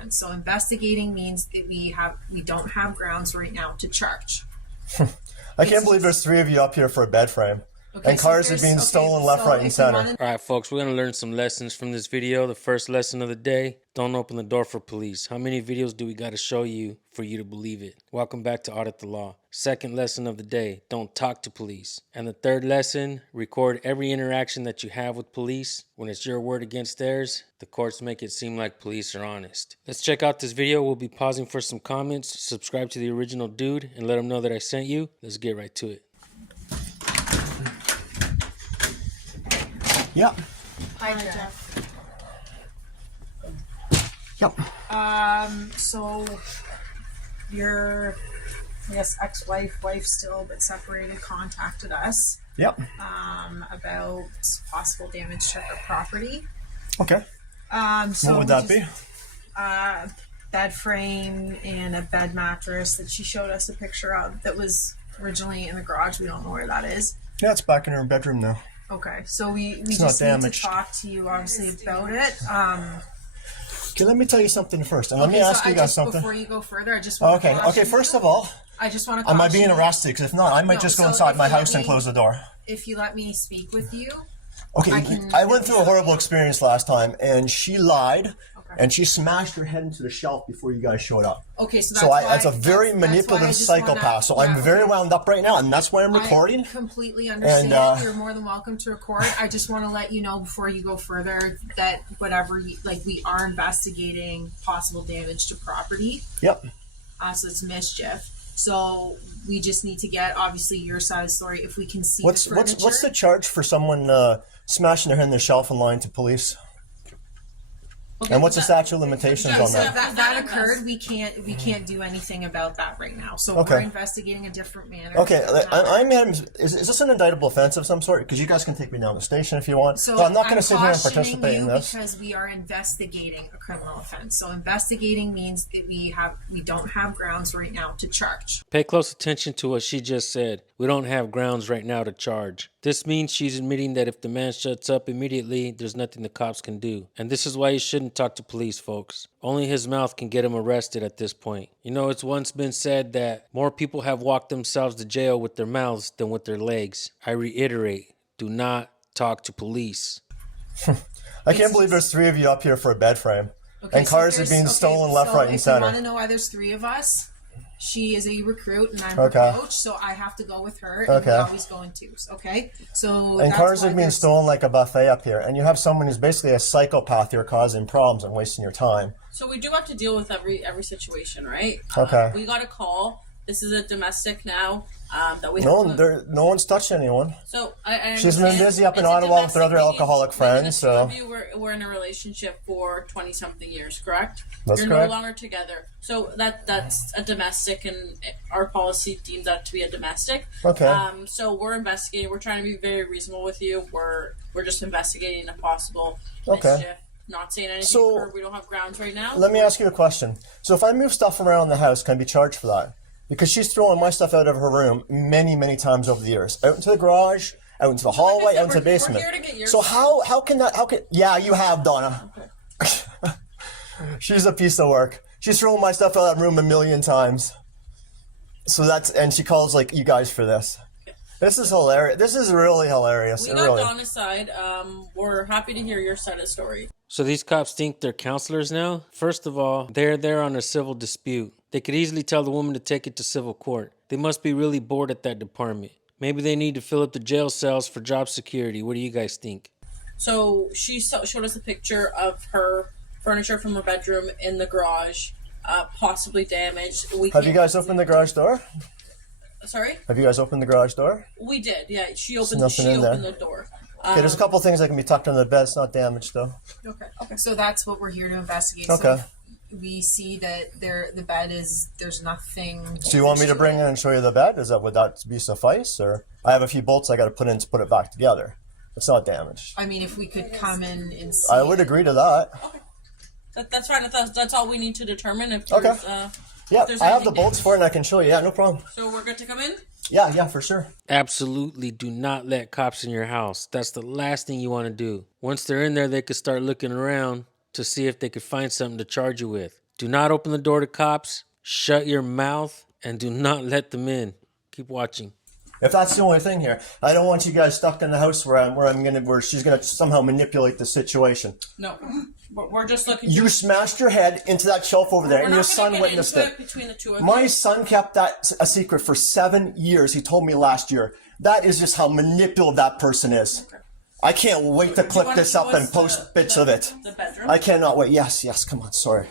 offense. So investigating means that we don't have grounds right now to charge. I can't believe there's 3 of you up here for a bed frame. Okay, and cars are being stolen left, right, and center. All right, folks, we're going to learn some lessons from this video. The first lesson of the day, don't open the door for police. How many videos do we got to show you for you to believe it? Welcome back to Audit the Law. Second lesson of the day, don't talk to police. And the third lesson, record every interaction that you have with police. When it's your word against theirs, the courts make it seem like police are honest. Let's check out this video. We'll be pausing for some comments. Subscribe to the original dude and let him know that I sent you. Let's get right to it. Yep. Hi, Jeff. Yep. So your, I guess, ex-wife, wife still, but separated, contacted us. Yep. About possible damage to her property. Okay. So what would that be? Bed frame and a bed mattress that she showed us a picture of that was originally in the garage. We don't know where that is. Yeah, it's back in her bedroom now. Okay, so we just need to talk to you obviously about it. Okay, let me tell you something first, and let me ask you guys something. Before you go further, I just want to Okay, first of all, I just want to am I being arrested? Because if not, I might just go inside my house and close the door. If you let me speak with you. Okay, I went through a horrible experience last time, and she lied. And she smashed her head into the shelf before you guys showed up. Okay, so that's a very manipulative psychopath. So I'm very wound up right now, and that's why I'm recording. I completely understand. You're more than welcome to record. I just want to let you know before you go further that whatever, we are investigating possible damage to property. Yep. So it's mischief. So we just need to get obviously your side of the story. If we can see what's the charge for someone smashing their head in the shelf and lying to police? Okay, and what's the statute of limitations on that? That occurred. We can't do anything about that right now. So we're investigating a different manner. Okay, is this an indictable offense of some sort? Because you guys can take me down to the station if you want. So I'm not going to sit here and participate in this because we are investigating a criminal offense. So investigating means that we don't have grounds right now to charge. Pay close attention to what she just said. We don't have grounds right now to charge. This means she's admitting that if the man shuts up immediately, there's nothing the cops can do. And this is why you shouldn't talk to police, folks. Only his mouth can get him arrested at this point. You know, it's once been said that more people have walked themselves to jail with their mouths than with their legs. I reiterate, do not talk to police. I can't believe there's 3 of you up here for a bed frame. Okay, and cars are being stolen left, right, and center. If you want to know why there's 3 of us, she is a recruit and I'm her coach, so I have to go with her. And we always go in twos. Okay, so and cars are being stolen like a buffet up here, and you have someone who's basically a psychopath here causing problems and wasting your time. So we do have to deal with every situation, right? Okay. We got a call. This is a domestic now that we. No one's touched anyone. So I she's been busy up in Ottawa with her other alcoholic friends. So of you we're in a relationship for 20-something years, correct? That's You're correct. no longer together. So that's a domestic, and our policy deems that to be a domestic. Okay. So we're investigating. We're trying to be very reasonable with you. We're just investigating a possible mischief. Not saying anything. So we don't have grounds right now. Let me ask you a question. So if I move stuff around the house, can I be charged for that? Because she's throwing my stuff out of her room many, many times over the years. Out into the garage, out into the hallway, out into the basement. We're here to get your so how can yeah, you have, Donna. Okay. She's a piece of work. She's thrown my stuff out of that room a million times. So and she calls you guys for this. This is hilarious. This is really hilarious. We got Donna's side. We're happy to hear your side of the story. So these cops think they're counselors now? First of all, they're there on a civil dispute. They could easily tell the woman to take it to civil court. They must be really bored at that department. Maybe they need to fill up the jail cells for job security. What do you guys think? So she showed us a picture of her furniture from her bedroom in the garage, possibly damaged. Have you guys opened the garage door? Sorry? Have you guys opened the garage door? We did, yeah. She opened the door. Okay, there's a couple things that can be tucked under the bed. It's not damaged, though. Okay. So that's what we're here to investigate. Okay. So we see that the bed there's nothing. So you want me to bring in and show you the bed? Would that be suffice? Or I have a few bolts I got to put in to put it back together. It's not damaged. I mean, if we could come in and see. I would agree to that. Okay. That's fine. That's all we need to determine if there's, yeah, I have the bolts for it and I can show you. Yeah, no problem. So we're good to come in? Yeah, for sure. Absolutely do not let cops in your house. That's the last thing you want to do. Once they're in there, they could start looking around to see if they could find something to charge you with. Do not open the door to cops. Shut your mouth and do not let them in. Keep watching. If that's the only thing here, I don't want you guys stuck in the house where she's gonna somehow manipulate the situation. No, we're just looking. You smashed your head into that shelf over there, and your son witnessed it. Between the two of My you. son kept that a secret for 7 years. He told me last year. That is just how manipulative that person is. Okay. I can't wait to clip this up and post bits of it. The bedroom. I cannot wait. Yes, come on. Sorry.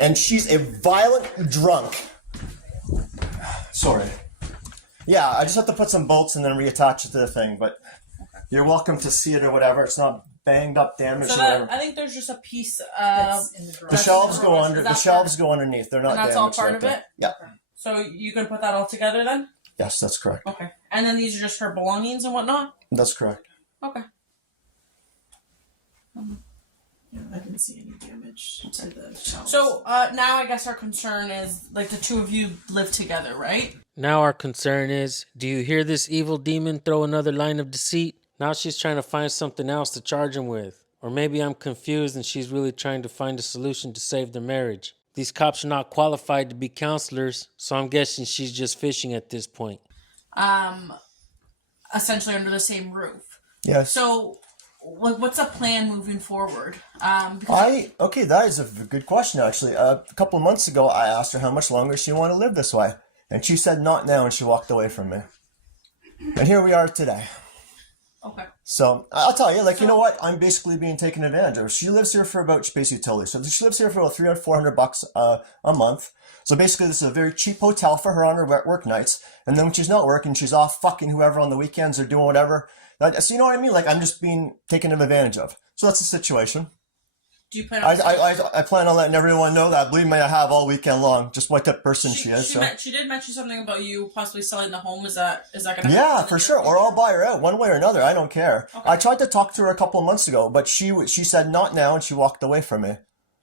And she's a violent drunk. Sorry. Yeah, I just have to put some bolts and then reattach it to the thing, but you're welcome to see it or whatever. It's not banged up, damaged, So or whatever. I think there's just a piece That's in the garage. The shelves go under. Is The that shelves go underneath. They're not And that's damaged. all part like of that. it? Yeah. So you can put that all together then? Yes, that's correct. Okay. And then these are just her belongings and whatnot? That's correct. Okay. Yeah, I didn't see any damage to the shelves. So now I guess our concern is, like, the two of you live together, right? Now our concern is, do you hear this evil demon throw another line of deceit? Now she's trying to find something else to charge him with. Or maybe I'm confused and she's really trying to find a solution to save their marriage. These cops are not qualified to be counselors, so I'm guessing she's just fishing at this point. Essentially under the same roof. Yes. So, what's a plan moving forward? Okay, that is a good question, actually. A couple of months ago, I asked her how much longer she wanted to live this way. And she said, not now, and she walked away from me. And here we are today. Okay. So, I'll tell you, you know what? I'm basically being taken advantage of. She lives here for about, she pays utilities. So she lives here for about $300, $400 a month. So basically, this is a very cheap hotel for her on her work nights. And then when she's not working, she's off fucking whoever on the weekends or doing whatever. So you know what I mean? I'm just being taken advantage of. So that's the situation. Do you plan on... I plan on letting everyone know that. Believe me, I have all weekend long. Just what type of person she is. She did mention something about you possibly selling the home. Is that going to Yeah, for sure. Or I'll buy her out one way or another. I don't care. Okay. I tried to talk to her a couple of months ago, but she said not now, and she walked away from me.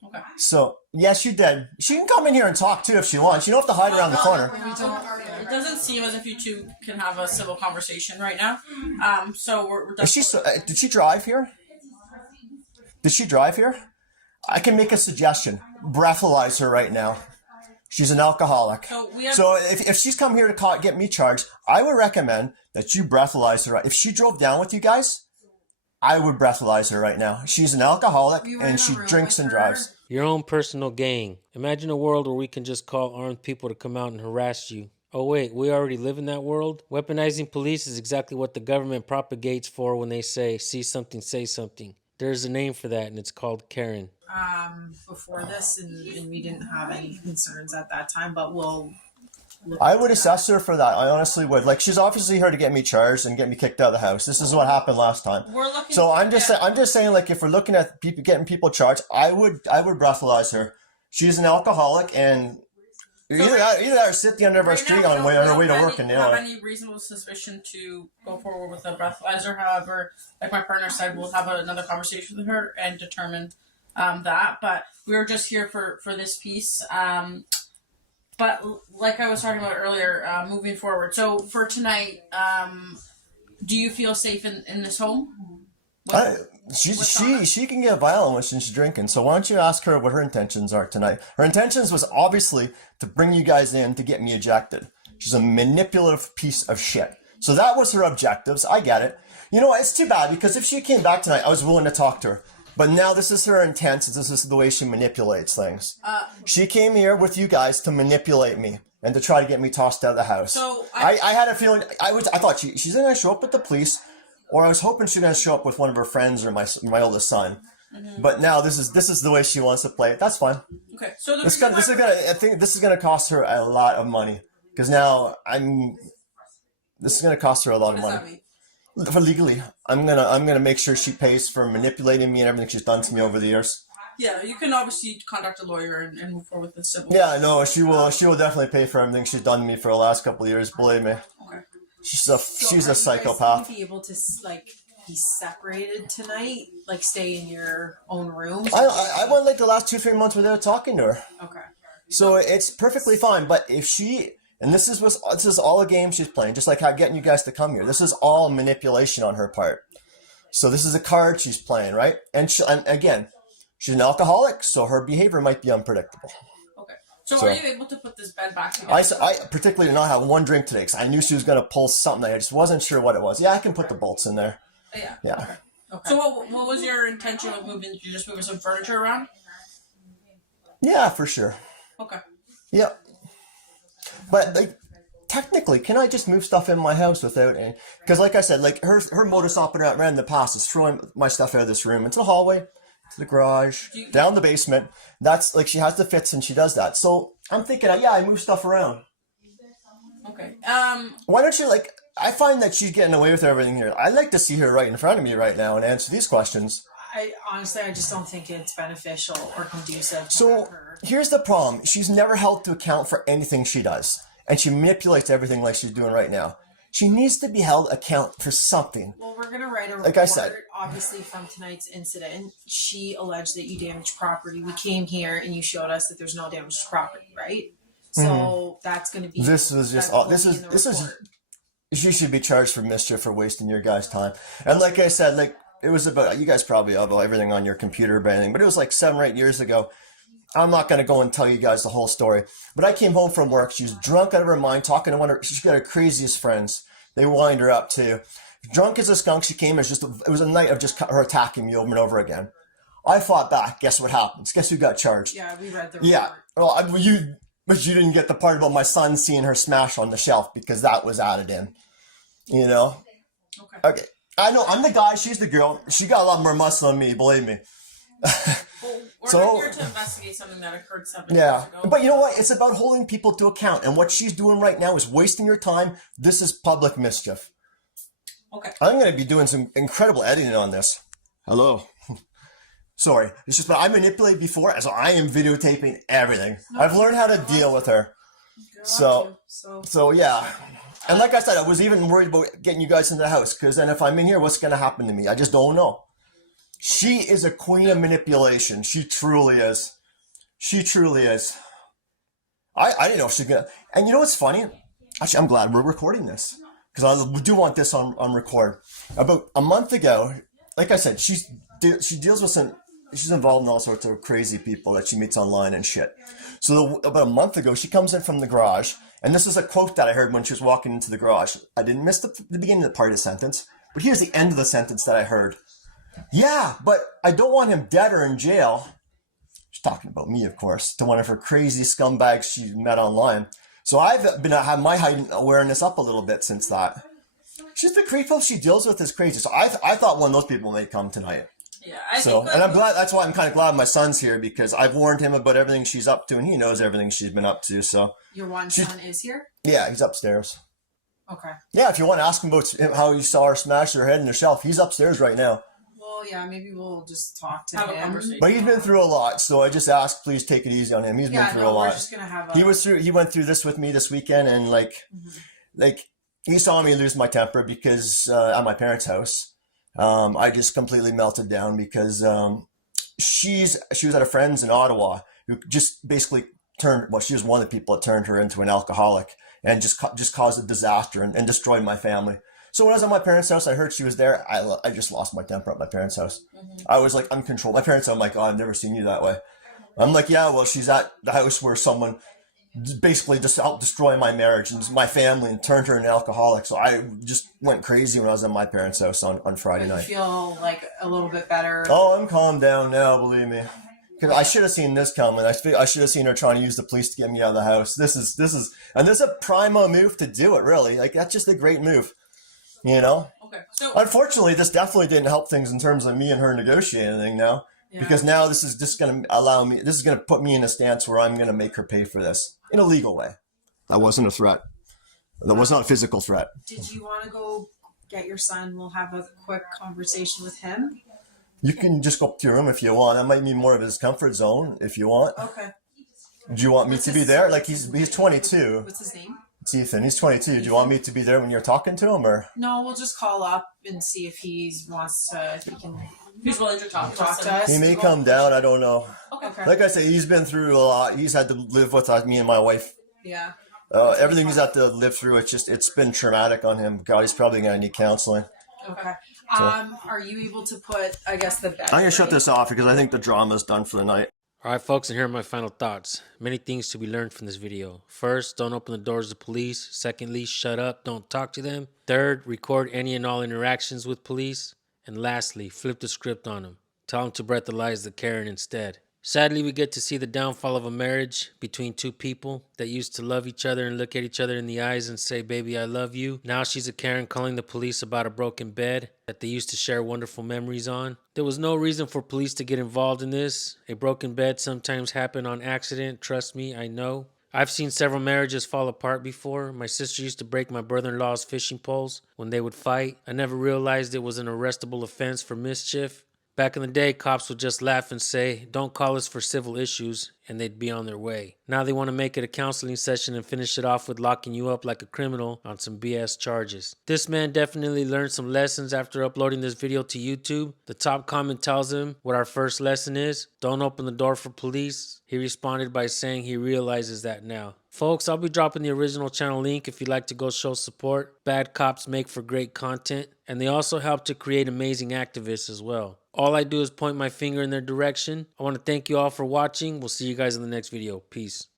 Okay. So yes, you did. She can come in here and talk too if she wants. You don't have to hide around the corner. It doesn't seem as if you two can have a civil conversation right now. So we're Is she? Did she drive here? Did she drive here? I can make a suggestion. Breathalyze her right now. She's an alcoholic. So if she's come here to get me charged, I would recommend that you breathalyze her. If she drove down with you guys, I would breathalyze her right now. She's an alcoholic and she drinks and drives. Your own personal gang. Imagine a world where we can just call armed people to come out and harass you. Oh wait, we already live in that world? Weaponizing police is exactly what the government propagates for when they say, see something, say something. There's a name for that and it's called Karen. Before this, and we didn't have any concerns at that time, but we'll... I would assess her for that. I honestly would. She's obviously here to get me charged and get me kicked out of the house. This is what happened last time. So I'm just saying, if we're looking at people getting people charged, I would breathalyze her. She's an alcoholic, and either that or sit the end of our street on her way to work. And have any reasonable suspicion to go forward with a breathalyzer. However, like my partner said, we'll have another conversation with her and determine that. But we were just here for this piece. But like I was talking about earlier, moving forward. So for tonight, do you feel safe in this home? She can get violent when she's drinking. So why don't you ask her what her intentions are tonight? Her intentions was obviously to bring you guys in to get me ejected. She's a manipulative piece of shit. So that was her objectives. I get it. You know, it's too bad because if she came back tonight, I was willing to talk to her. But now this is her intent. This is the way she manipulates things. She came here with you guys to manipulate me and to try to get me tossed out of the house. So I had a feeling. I thought she's going to show up with the police, or I was hoping she's going to show up with one of her friends or my oldest son. Mm-hmm. But now this is the way she wants to play it. That's fine. Okay. So I think this is going to cost her a lot of money because now this is going to cost her a lot of money. What does that mean? For legally, I'm gonna make sure she pays for manipulating me and everything she's done to me over the years. Yeah, you can obviously contact a lawyer and move forward with the civil. Yeah, no, she will definitely pay for everything she's done to me for the last couple of years. Believe me. Okay. She's a psychopath. Be able to be separated tonight, stay in your own room. I went the last 2-3 months without talking to her. Okay. So it's perfectly fine, but if she. And this is all a game she's playing, just like how getting you guys to come here. This is all manipulation on her part. So this is a card she's playing, right? And again, she's an alcoholic, so her behavior might be unpredictable. Okay. So, So- are you able to put this bed back together? I particularly did not have one drink today because I knew she was going to pull something. I just wasn't sure what it was. Yeah, I can put the bolts in there. Yeah. Yeah. Okay. Okay. So what was your intention with moving? Did you just move some furniture around? Yeah, for sure. Okay. Yep. But like, technically, can I just move stuff in my house without any? Because like I said, like her modus operandi in the past is throwing my stuff out of this room into the hallway, to the garage, down the basement. That's like she has the fits and she does that. So I'm thinking, yeah, I move stuff around. Okay. Why don't you like? I find that she's getting away with everything here. I'd like to see her right in front of me right now and answer these questions. I honestly, I just don't think it's beneficial or conducive to So her. here's the problem. She's never held to account for anything she does. And she manipulates everything like she's doing right now. She needs to be held account for something. Well, we're gonna write a report. Like I said. Obviously, from tonight's incident, she alleged that you damaged property. We came here and you showed us that there's no damage to property, right? So that's gonna be. This was just that's this gonna be in the is report. she should be charged for mischief for wasting your guys' time. And like I said, like it was about, you guys probably have everything on your computer or anything, but it was like 7 or 8 years ago. I'm not going to go and tell you guys the whole story, but I came home from work. She was drunk out of her mind, talking to she's got her craziest friends. They wind her up too. Drunk as a skunk, she came as it was a night of just her attacking me over and over again. I fought back. Guess what happens? Guess who got charged? Yeah, we read the report. Yeah. Well, but you didn't get the part about my son seeing her smash on the shelf because that was added in. You know? Okay. Okay. I know, I'm the guy, she's the girl. She got a lot more muscle than me, believe me. Well, we're So- not here to investigate something that occurred 7 years Yeah. ago. But you know what? It's about holding people to account. And what she's doing right now is wasting your time. This is public mischief. Okay. I'm going to be doing some incredible editing on this. Hello. Sorry. It's just, but I manipulated before, so I am videotaping everything. I've learned how to deal with her. So, yeah. And like I said, I was even worried about getting you guys in the house, because then if I'm in here, what's going to happen to me? I just don't know. She is a queen of manipulation. She truly is. She truly is. I didn't know if she's going to. And you know what's funny? Actually, I'm glad we're recording this, because I do want this on record. About a month ago, like I said, she deals with she's involved in all sorts of crazy people that she meets online and shit. So about a month ago, she comes in from the garage, and this is a quote that I heard when she was walking into the garage. I didn't miss the beginning of the part of the sentence, but here's the end of the sentence that I heard. Yeah, but I don't want him dead or in jail. She's talking about me, of course, to one of her crazy scumbags she met online. So I've been had my heightened awareness up a little bit since that. She's the people she deals with is crazy. So I thought one of those people may come tonight. Yeah, And I'm glad. That's why I'm kind of glad my son's here, because I've warned him about everything she's up to, and he knows everything she's been up to. So Your one son is here? yeah, he's upstairs. Okay. Yeah, if you want to ask him about how you saw her smash her head in the shelf, he's upstairs right now. Well, yeah, maybe we'll just talk to Have a him. conversation. But he's been through a lot, so I just asked, please take it easy on him. He's been Yeah, through no, a we're lot. just gonna have a. He went through this with me this weekend, and like he saw me lose my temper because at my parents' house, I just completely melted down because she was at a friend's in Ottawa who just basically she was one of the people that turned her into an alcoholic and just caused a disaster and destroyed my family. So when I was at my parents' house, I heard she was there. I just lost my temper at my parents' house. I was like uncontrolled. My parents, I'm like, oh, I've never seen you that way. I'm like, yeah, well, she's at the house where someone basically just helped destroy my marriage and my family and turned her into an alcoholic. So I just went crazy when I was at my parents' house on Friday You night. feel like a little bit better. Oh, I'm calmed down now, believe me. Because I should have seen this coming. I should have seen her trying to use the police to get me out of the house. This is a primo move to do it, really. Like, that's just a great move, you know? Okay. So Unfortunately, this definitely didn't help things in terms of me and her negotiating anything now. Yeah. Because now this is just going to put me in a stance where I'm going to make her pay for this in a legal way. That wasn't a threat. That was not a physical threat. Did you want to go get your son? We'll have a quick conversation with him. You can just go up to your room if you want. That might be more of his comfort zone if you want. Okay. Do you want me to be there? Like he's 22. What's his name? It's Ethan. He's 22. Do you want me to be there when you're talking to him, or? No, we'll just call up and see if he can who's willing to talk talk to us? us. He may come down. I don't know. Okay. Like I say, he's been through a lot. He's had to live with me and my wife. Yeah. Everything he's had to live through. It's been traumatic on him. God, he's probably going to need counseling. Okay. Are you able to put, I guess, the bed? I'm gonna shut this off because I think the drama's done for the night. Alright folks, and here are my final thoughts. Many things to be learned from this video. First, don't open the doors to police. Secondly, shut up, don't talk to them. Third, record any and all interactions with police. And lastly, flip the script on them. Tell them to breathalyze the Karen instead. Sadly, we get to see the downfall of a marriage between two people that used to love each other and look at each other in the eyes and say, baby, I love you. Now she's a Karen calling the police about a broken bed that they used to share wonderful memories on. There was no reason for police to get involved in this. A broken bed sometimes happen on accident. Trust me, I know. I've seen several marriages fall apart before. My sister used to break my brother-in-law's fishing poles when they would fight. I never realized it was an arrestable offense for mischief. Back in the day, cops would just laugh and say, don't call us for civil issues, and they'd be on their way. Now they want to make it a counseling session and finish it off with locking you up like a criminal on some BS charges. This man definitely learned some lessons after uploading this video to YouTube. The top comment tells him what our first lesson is. Don't open the door for police. He responded by saying he realizes that now. Folks, I'll be dropping the original channel link if you'd like to go show support. Bad cops make for great content, and they also help to create amazing activists as well. All I do is point my finger in their direction. I want to thank you all for watching. We'll see you guys in the next video. Peace.